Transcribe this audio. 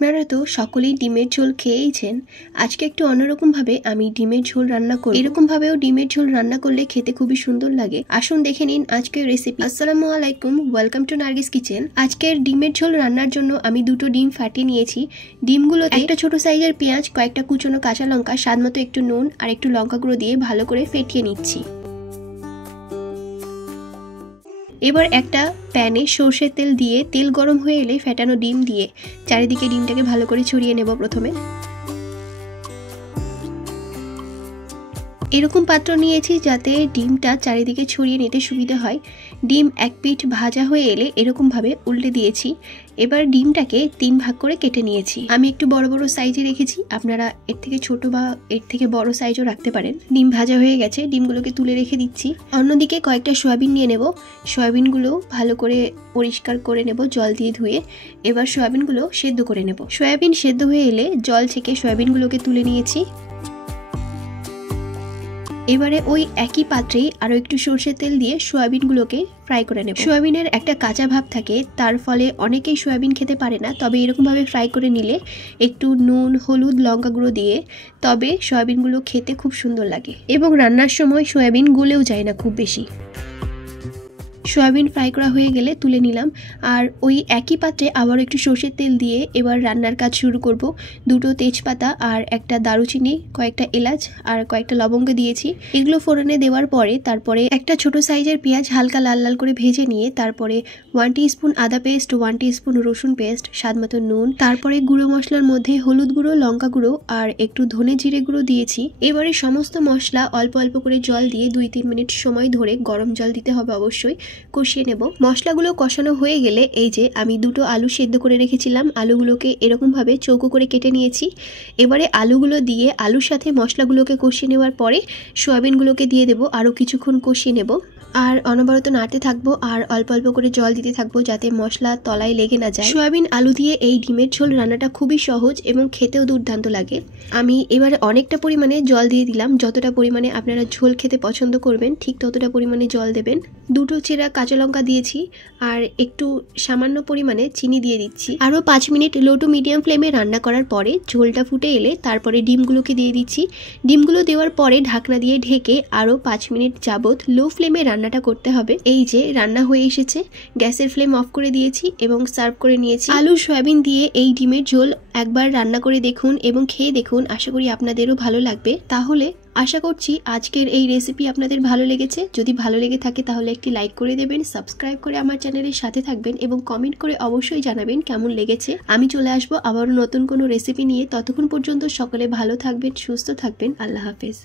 আপনারা তো সকলেই ডিমের ঝোল খেয়েইছেন। আজকে একটু অন্যরকম ভাবে আমি ডিমের ঝোল রান্না করি। এরকম ভাবেও ডিমের ঝোল রান্না করলে খেতে খুবই সুন্দর লাগে। আসুন দেখে নিন আজকের রেসিপি। আসসালামু আলাইকুম, ওয়েলকাম টু নার্গিস কিচেন। আজকের ডিমের ঝোল রান্নার জন্য আমি দুটো ডিম ফাটিয়ে নিয়েছি। ডিমগুলোতে একটা ছোট সাইজের পেঁয়াজ, কয়েকটা কুচনো কাঁচা লঙ্কা, স্বাদ মতো একটু নুন আর একটু লঙ্কা গুঁড়ো দিয়ে ভালো করে ফেটিয়ে নিচ্ছি। এবার একটা প্যানে সর্ষের তেল দিয়ে তেল গরম হয়ে এলে ফেটানো ডিম দিয়ে চারিদিকে ডিমটাকে ভালো করে ছড়িয়ে নেব। প্রথমে এরকম পাত্র নিয়েছি যাতে ডিমটা চারিদিকে ছড়িয়ে নিতে সুবিধা হয়। ডিম এক পিঠ ভাজা হয়ে এলে এরকম ভাবে উল্টে দিয়েছি। এবার ডিমটাকে 3 ভাগ করে কেটে নিয়েছি। আমি একটু বড় বড় সাইজে রেখেছি, আপনারা এর থেকে ছোট বা এর থেকে বড় সাইজও রাখতে পারেন। ডিম ভাজা হয়ে গেছে, ডিমগুলোকে তুলে রেখে দিচ্ছি। অন্যদিকে কয়েকটা সয়াবিন নিয়ে নেব। সয়াবিনগুলো ভালো করে পরিষ্কার করে নেব জল দিয়ে ধুয়ে। এবার সয়াবিনগুলো সেদ্ধ করে নেব। সয়াবিন সেদ্ধ হয়ে এলে জল ছেঁকে সয়াবিনগুলোকে তুলে নিয়েছি। এবারে ওই একই পাত্রেই আরো একটু সরষের তেল দিয়ে সয়াবিনগুলোকে ফ্রাই করে নেব। সয়াবিনের একটা কাঁচা ভাব থাকে, তার ফলে অনেকেই সয়াবিন খেতে পারে না। তবে এরকম ভাবে ফ্রাই করে নিলে একটু নুন, হলুদ, লঙ্কা গুঁড়ো দিয়ে তবে সয়াবিনগুলো খেতে খুব সুন্দর লাগে এবং রান্নার সময় সয়াবিন গলেও যায় না খুব বেশি। সয়াবিন ফ্রাই করা হয়ে গেলে তুলে নিলাম। আর ওই একই পাত্রে আবার একটু সর্ষের তেল দিয়ে এবার রান্নার কাজ শুরু করব। দুটো তেজপাতা আর একটা দারুচিনি, কয়েকটা এলাচ আর কয়েকটা লবঙ্গ দিয়েছি। এগুলো ফোড়নে দেওয়ার পরে তারপরে একটা ছোট সাইজের পেঁয়াজ হালকা লাল লাল করে ভেজে নিয়ে তারপরে 1 টিস্পুন আদা পেস্ট, 1 টিস্পুন রসুন পেস্ট, স্বাদ মতো নুন, তারপরে গুঁড়ো মশলার মধ্যে হলুদ গুঁড়ো, লঙ্কা গুঁড়ো আর একটু ধনে জিরে গুঁড়ো দিয়েছি। এবারে সমস্ত মশলা অল্প অল্প করে জল দিয়ে 2-3 মিনিট সময় ধরে, গরম জল দিতে হবে অবশ্যই, কষিয়ে নেব। মশলাগুলো কষানো হয়ে গেলে এই যে আমি দুটো আলু সেদ্ধ করে রেখেছিলাম, আলুগুলোকে এরকম ভাবে চৌকো করে কেটে নিয়েছি। এবারে আলুগুলো দিয়ে আলুর সাথে মশলাগুলোকে কষিয়ে নেওয়ার পরে সয়াবিনগুলোকে দিয়ে দেবো। আরও কিছুক্ষণ কষিয়ে নেব আর অনবরত নাড়তে থাকবো আর অল্প অল্প করে জল দিতে থাকবো যাতে মশলা তলায় লেগে না যায়। সয়াবিন আলু দিয়ে এই ডিমের ঝোল রান্নাটা খুবই সহজ এবং খেতেও দুর্দান্ত লাগে। আমি এবারে অনেকটা পরিমাণে জল দিয়ে দিলাম। যতটা পরিমাণে আপনারা ঝোল খেতে পছন্দ করবেন ঠিক ততটা পরিমাণে জল দেবেন। দুটো চেরা কাঁচা লঙ্কা দিয়েছি আর একটু সামান্য পরিমাণে চিনি দিয়ে দিচ্ছি। আরও 5 মিনিট লো টু মিডিয়াম ফ্লেমে রান্না করার পরে ঝোলটা ফুটে এলে তারপরে ডিমগুলোকে দিয়ে দিচ্ছি। ডিমগুলো দেওয়ার পরে ঢাকনা দিয়ে ঢেকে আরও 5 মিনিট যাবত লো ফ্লেমে রান্নাটা করতে হবে। এই যে রান্না হয়ে এসেছে, গ্যাসের ফ্লেম অফ করে দিয়েছি এবং সার্ভ করে নিয়েছি। আলু সয়াবিন দিয়ে এই ডিমের ঝোল একবার রান্না করে দেখুন এবং খেয়ে দেখুন, আশা করি আপনাদেরও ভালো লাগবে। তাহলে আশা করছি আজকের এই রেসিপি আপনাদের ভালো লেগেছে। যদি ভালো লেগে থাকে তাহলে একটি লাইক করে দেবেন, সাবস্ক্রাইব করে আমার চ্যানেলের সাথে থাকবেন এবং কমেন্ট করে অবশ্যই জানাবেন কেমন লেগেছে। আমি চলে আসবো আবারও নতুন কোনো রেসিপি নিয়ে। ততক্ষণ পর্যন্ত সকলে ভালো থাকবেন, সুস্থ থাকবেন। আল্লাহ হাফেজ।